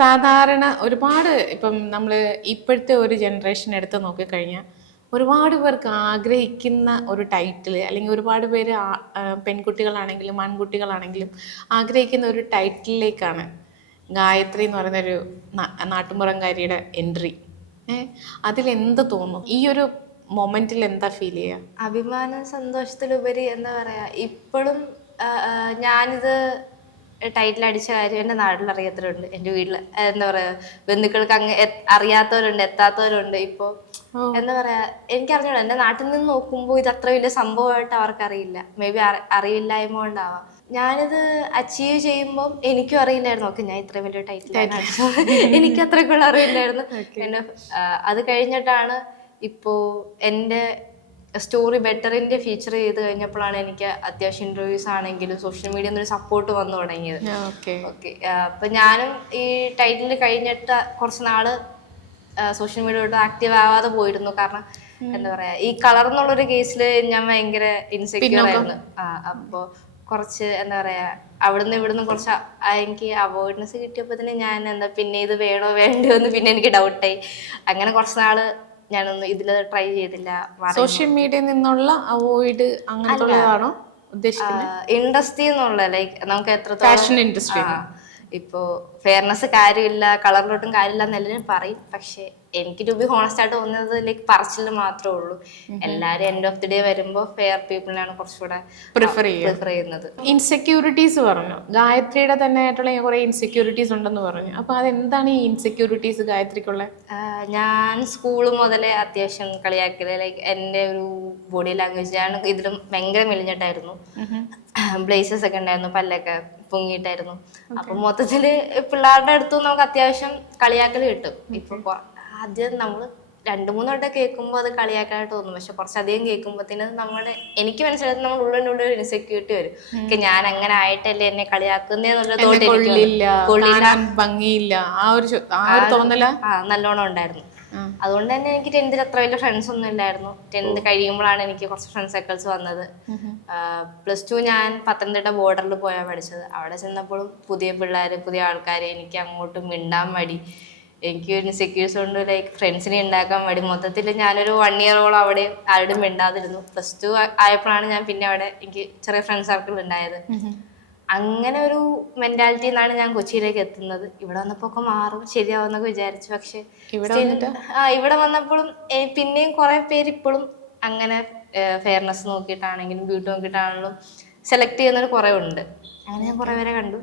സാധാരണ ഒരുപാട് ഇപ്പം നമ്മൾ ഇപ്പോഴത്തെ ഒരു ജനറേഷൻ എടുത്ത് നോക്കിക്കഴിഞ്ഞാൽ ഒരുപാട് പേർക്ക് ആഗ്രഹിക്കുന്ന ഒരു ടൈറ്റിൽ, അല്ലെങ്കിൽ ഒരുപാട് പേര് പെൺകുട്ടികളാണെങ്കിലും ആൺകുട്ടികളാണെങ്കിലും ആഗ്രഹിക്കുന്ന ഒരു ടൈറ്റിലേക്കാണ് ഗായത്രി എന്ന് പറയുന്നൊരു നാട്ടുമ്പുറംകാരിയുടെ എൻട്രി. അതിലെന്ത് തോന്നും? ഈ ഒരു മൊമെന്റിൽ എന്താ ഫീൽ ചെയ്യുക? അഭിമാനം, സന്തോഷത്തിലുപരി എന്താ പറയാ, ഇപ്പോഴും ഞാനിത് ടൈറ്റിൽ അടിച്ച കാര്യം എൻ്റെ നാട്ടിൽ അറിയാത്തവരുണ്ട്, എൻ്റെ വീട്ടിൽ എന്താ പറയാ ബന്ധുക്കൾക്ക് അങ്ങ് അറിയാത്തവരുണ്ട്, എത്താത്തവരുണ്ട്. ഇപ്പോൾ എന്താ പറയാ, എനിക്കറിഞ്ഞൂടാ, എൻ്റെ നാട്ടിൽ നിന്ന് നോക്കുമ്പോൾ ഇത് അത്ര വലിയ സംഭവമായിട്ട് അവർക്കറിയില്ല. മേ ബി അറിയില്ലായ്മ കൊണ്ടാവാം. ഞാനിത് അച്ചീവ് ചെയ്യുമ്പോൾ എനിക്കും അറിയില്ലായിരുന്നു, ഓക്കെ ഞാൻ ഇത്രയും വലിയ ടൈറ്റിലാണ് അടിച്ചത്, എനിക്ക് അത്രയ്ക്കുള്ള അറിയില്ലായിരുന്നു. പിന്നെ അത് കഴിഞ്ഞിട്ടാണ് ഇപ്പോൾ എൻ്റെ സ്റ്റോറി ബെറ്ററിന്റെ ഫീച്ചർ ചെയ്ത് കഴിഞ്ഞപ്പോഴാണ് എനിക്ക് അത്യാവശ്യം ഇന്റർവ്യൂസ് ആണെങ്കിലും സോഷ്യൽ മീഡിയ ഒരു സപ്പോർട്ട് വന്നു തുടങ്ങിയത്. ഓക്കെ, അപ്പൊ ഞാനും ഈ ടൈറ്റിൽ കഴിഞ്ഞിട്ട് കുറച്ച് നാള് സോഷ്യൽ മീഡിയയോട്ട് ആക്റ്റീവ് ആവാതെ പോയിരുന്നു. കാരണം എന്താ പറയാ, ഈ കളർ എന്നുള്ളൊരു കേസിൽ ഞാൻ ഭയങ്കര ഇൻസെക്യൂർ ആയിരുന്നു. അപ്പോൾ കുറച്ച് എന്താ പറയാ, അവിടുന്ന് ഇവിടുന്ന് കുറച്ച് എനിക്ക് അവോയ്ഡ്നെസ് കിട്ടിയപ്പോൾ തന്നെ ഞാൻ എന്താ പിന്നെ ഇത് വേണോ വേണ്ടോ എന്ന് പിന്നെ എനിക്ക് ഡൗട്ടായി. അങ്ങനെ കുറച്ച് നാള് ഞാനൊന്നും ഇതില് ട്രൈ ചെയ്തില്ല. സോഷ്യൽ മീഡിയയിൽ നിന്നുള്ള അവോയ്ഡ് അങ്ങനെയുള്ളതാണോ ഉദ്ദേശിക്കുന്നത്? ഇൻഡസ്ട്രി എന്നുള്ള ലൈക്ക് നമുക്ക് ഫാഷൻ ഇൻഡസ്ട്രി ഇപ്പോ ഫെയർനെസ് കാര്യമില്ല, കളറിലോട്ടും കാര്യമില്ല എന്നെല്ലാവരും പറയും. പക്ഷെ എനിക്ക് ടു ബി ഹോണസ്റ്റ് ആയിട്ട് തോന്നുന്നത് ലൈക്ക് പറച്ചിൽ മാത്രമേ ഉള്ളൂ. എല്ലാരും എൻഡ് ഓഫ് ദി ഡേ വരുമ്പോൾ ഫെയർ പീപ്പിളിനാണ് കുറച്ചുകൂടെ പ്രിഫർ ചെയ്യുന്നത്. ഇൻസെക്യൂരിറ്റീസ് പറഞ്ഞു, ഗായത്രിയുടെ തന്നെ ആയിട്ടുള്ള കുറെ ഇൻസെക്യൂരിറ്റീസ് ഉണ്ടെന്ന് പറഞ്ഞു. അപ്പൊ അതെന്താണ് ഈ ഇൻസെക്യൂരിറ്റീസ് ഗായത്രിക്കുള്ള? ഞാൻ സ്കൂള് മുതലേ അത്യാവശ്യം കളിയാക്കിയത് ലൈക്ക് എൻ്റെ ഒരു ബോഡി ലാംഗ്വേജ്. ഞാൻ ഇതിലും ഭയങ്കര മെലിഞ്ഞിട്ടായിരുന്നു, ബ്ലേസസ് ഒക്കെ ഉണ്ടായിരുന്നു, പല്ലൊക്കെ പൊങ്ങിയിട്ടായിരുന്നു. അപ്പൊ മൊത്തത്തില് പിള്ളേരുടെ അടുത്ത് നമുക്ക് അത്യാവശ്യം കളിയാക്കൽ കിട്ടും. ഇപ്പൊ ആദ്യം നമ്മൾ 2-3 വട്ടം കേൾക്കുമ്പോൾ അത് കളിയാക്കാനായിട്ട് തോന്നും. പക്ഷെ കുറച്ചധികം കേൾക്കുമ്പോഴത്തേന് എനിക്ക് മനസ്സിലായത് നമ്മൾ ഉള്ളിൻ്റെ ഒരു ഇൻസെക്യൂരിറ്റി വരും. ഞാൻ അങ്ങനെ ആയിട്ടല്ലേ എന്നെ കളിയാക്കുന്നേന്നുള്ള ഭംഗിയില്ല ആ ഒരു തോന്നല നല്ലോണം ഉണ്ടായിരുന്നു. അതുകൊണ്ട് തന്നെ എനിക്ക് 10th അത്ര വലിയ ഫ്രണ്ട്സ് ഒന്നും ഇല്ലായിരുന്നു. 10th കഴിയുമ്പോഴാണ് എനിക്ക് കുറച്ച് ഫ്രണ്ട് സർക്കിൾസ് വന്നത്. +2 ഞാൻ പത്തനംതിട്ട ബോർഡറിൽ പോയാണ് പഠിച്ചത്. അവിടെ ചെന്നപ്പോഴും പുതിയ പിള്ളേർ, പുതിയ ആൾക്കാർ, എനിക്ക് അങ്ങോട്ട് മിണ്ടാൻ മടി, എനിക്ക് ഇൻസെക്യൂർസ് കൊണ്ട് ലൈക്ക് ഫ്രണ്ട്സിനെ ഉണ്ടാക്കാൻ മടി. മൊത്തത്തിൽ ഞാനൊരു 1 ഇയറോളം അവിടെ ആരോടും മിണ്ടാതിരുന്നു. +2 ആയപ്പോഴാണ് ഞാൻ പിന്നെ അവിടെ എനിക്ക് ചെറിയ ഫ്രണ്ട് സർക്കിൾ ഉണ്ടായത്. അങ്ങനെ ഒരു മെന്റാലിറ്റി നിന്നാണ് ഞാൻ കൊച്ചിയിലേക്ക് എത്തുന്നത്. ഇവിടെ വന്നപ്പോ ഒക്കെ മാറും, ശരിയാവുന്നൊക്കെ വിചാരിച്ചു. പക്ഷെ ഇവിടെ വന്നപ്പോഴും പിന്നെയും കുറെ പേര് ഇപ്പോഴും അങ്ങനെ ഫെയർനെസ് നോക്കിയിട്ടാണെങ്കിലും ബ്യൂട്ടി നോക്കിയിട്ടാണെങ്കിലും സെലക്ട് ചെയ്യുന്നവർ കുറെ ഉണ്ട്. അങ്ങനെ ഞാൻ കുറെ പേരെ കണ്ടു.